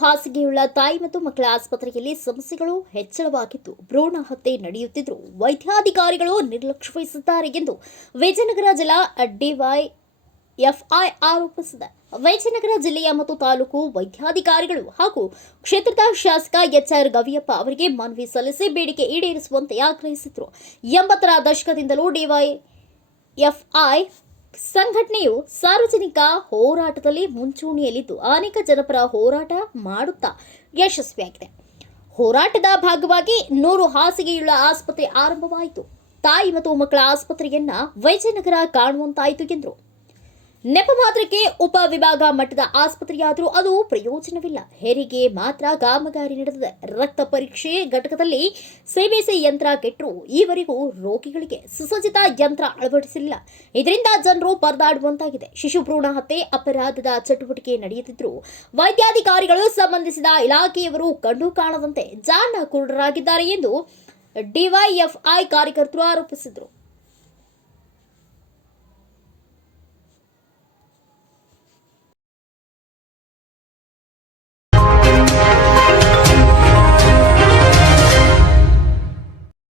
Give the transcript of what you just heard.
ಹಾಸಿಗೆಯುಳ್ಳ ತಾಯಿ ಮತ್ತು ಮಕ್ಕಳ ಆಸ್ಪತ್ರೆಯಲ್ಲಿ ಸಮಸ್ಯೆಗಳು ಹೆಚ್ಚಳವಾಗಿದ್ದು, ಭ್ರೂಣ ಹತ್ಯೆ ನಡೆಯುತ್ತಿದ್ದರೂ ವೈದ್ಯಾಧಿಕಾರಿಗಳು ನಿರ್ಲಕ್ಷ್ಯ ವಹಿಸುತ್ತಾರೆ ಎಂದು ವಿಜಯನಗರ ಜಿಲ್ಲಾ ಡಿವೈ ಎಫ್ಐ ಆರೋಪಿಸಿದೆ. ವಿಜಯನಗರ ಜಿಲ್ಲೆಯ ಮತ್ತು ತಾಲೂಕು ವೈದ್ಯಾಧಿಕಾರಿಗಳು ಹಾಗೂ ಕ್ಷೇತ್ರದ ಶಾಸಕ ಎಚ್ಆರ್ ಗವಿಯಪ್ಪ ಅವರಿಗೆ ಮನವಿ ಸಲ್ಲಿಸಿ ಬೇಡಿಕೆ ಈಡೇರಿಸುವಂತೆ ಆಗ್ರಹಿಸಿದರು. ಎಂಬತ್ತರ ದಶಕದಿಂದಲೂ ಡಿವೈ ಎಫ್ಐ ಸಂಘಟನೆಯು ಸಾರ್ವಜನಿಕ ಹೋರಾಟದಲ್ಲಿ ಮುಂಚೂಣಿಯಲ್ಲಿದ್ದು ಅನೇಕ ಜನಪರ ಹೋರಾಟ ಮಾಡುತ್ತಾ ಯಶಸ್ವಿಯಾಗಿದೆ. ಹೋರಾಟದ ಭಾಗವಾಗಿ ನೂರು ಹಾಸಿಗೆಯುಳ್ಳ ಆಸ್ಪತ್ರೆ ಆರಂಭವಾಯಿತು. ತಾಯಿ ಮತ್ತು ಮಕ್ಕಳ ಆಸ್ಪತ್ರೆಯನ್ನ ವೈಜಯನಗರ ಕಾಣುವಂತಾಯಿತು ಎಂದರು. ನೆಪ ಮಾತ್ರಕ್ಕೆ ಉಪ ವಿಭಾಗ ಮಟ್ಟದ ಆಸ್ಪತ್ರೆಯಾದರೂ ಅದು ಪ್ರಯೋಜನವಿಲ್ಲ. ಹೆರಿಗೆ ಮಾತ್ರ ಕಾಮಗಾರಿ ನಡೆದಿದೆ. ರಕ್ತ ಪರೀಕ್ಷೆ ಘಟಕದಲ್ಲಿ ಸಿಬಿಸಿ ಯಂತ್ರ ಕೆಟ್ಟರು. ಈವರೆಗೂ ರೋಗಿಗಳಿಗೆ ಸುಸಜ್ಜಿತ ಯಂತ್ರ ಅಳವಡಿಸಿಲ್ಲ ಇದರಿಂದ ಜನರು ಪರದಾಡುವಂತಾಗಿದೆ. ಶಿಶು ಭ್ರೂಣ ಹತ್ಯೆ, ಅಪರಾಧದ ಚಟುವಟಿಕೆ ನಡೆಯುತ್ತಿದ್ರು ವೈದ್ಯಾಧಿಕಾರಿಗಳು ಸಂಬಂಧಿಸಿದ ಇಲಾಖೆಯವರು ಕಂಡು ಕಾಣದಂತೆ ಜಾಣ ಕುರುಡರಾಗಿದ್ದಾರೆ ಎಂದು ಡಿವೈಎಫ್ಐ ಕಾರ್ಯಕರ್ತರು ಆರೋಪಿಸಿದರು.